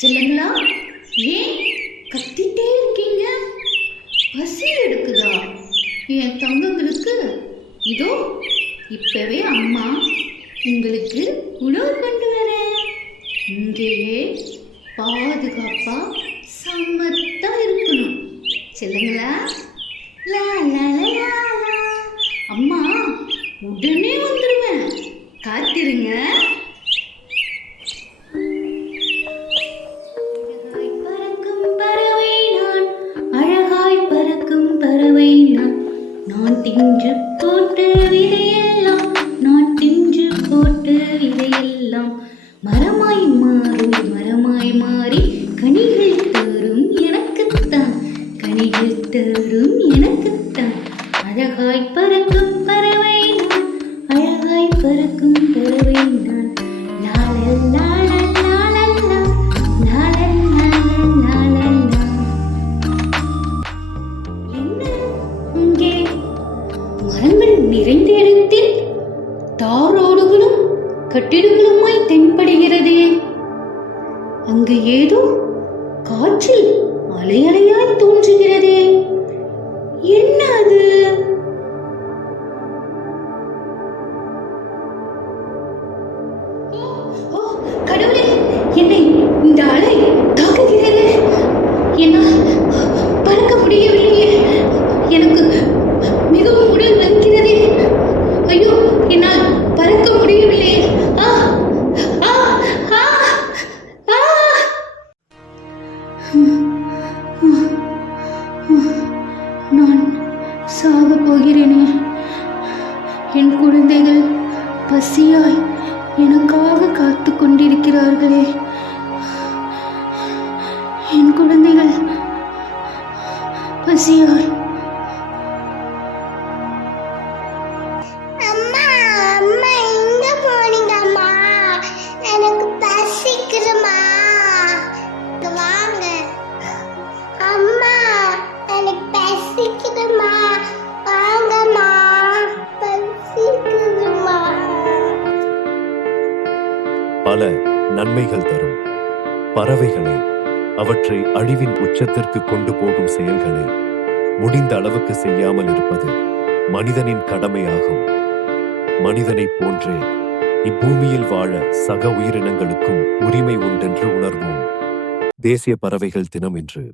செல்லுங்களா, ஏன் கத்திட்டே இருக்கீங்க? பசி எடுக்குதா என் தங்கங்களுக்கு? இதோ இப்பவே அம்மா உங்களுக்கு உணவு கொண்டு வரேன். இங்கேயே பாதுகாப்பா சமத்தா இருக்கணும். செல்லுங்களா, லா லா லா லா லா. அம்மா உடனே வந்துடுவேன், காத்திருங்க. நான் தின்று போட்ட விதையெல்லாம், நான் தின்று போட்ட விதையெல்லாம் மரமாய் மாறி மரமாய் மாறி கனிகள் தரும் எனக்குத்தான், கனிகள் தரும் எனக்குத்தான். அழகாய் பறக்கும் பறவை நான், அழகாய் பறக்கும் பறவை நான். லாலல்லா லாலல்லா லாலல்லா லாலல்லா. என்ன இங்கே மரங்கள் நிறைந்த இடத்தில் தாரோடுகளும் கட்டிடங்களுமாய் தென்படுகிறதே. அங்கு ஏதோ காற்றில் அலை அலையாய் தோன்றுகிறதே. என்ன அது? ஓ கடவுளே, என்னை இந்த அலை தாக்குகிறது. என்னால் பறக்க முடியவில்லையே. எனக்கு மிகவும் உடல் வலிக்கிறது. ஐயோ, என்னால் பறக்க முடியவில்லையே. ஆ ஆ ஆ ஆ. நான் சாக போகிறேனே. என் குழந்தைகள் பசியாய் எனக்காக காத்து கொண்டிருக்கிறார்களே. என் குழந்தைகள் பசியாய். அம்மா அம்மா எங்க போனீங்கம்மா? எனக்கு பசிக்குதுமா, வாங்க. அம்மா எனக்கு பசிக்குதுமா, வாங்கம்மா, பசிக்குதுமா. பல நன்மைகள் தரும் பறவைகளை, அவற்றை அழிவின் உச்சத்திற்கு கொண்டு போகும் செயல்களை முடிந்த அளவுக்கு செய்யாமல் இருப்பது மனிதனின் கடமையாகும். மனிதனைப் போன்றே இப்பூமியில் வாழ சக உயிரினங்களுக்கும் உரிமை உண்டென்று உணர்வோம். தேசிய பறவைகள் தினம் இன்று.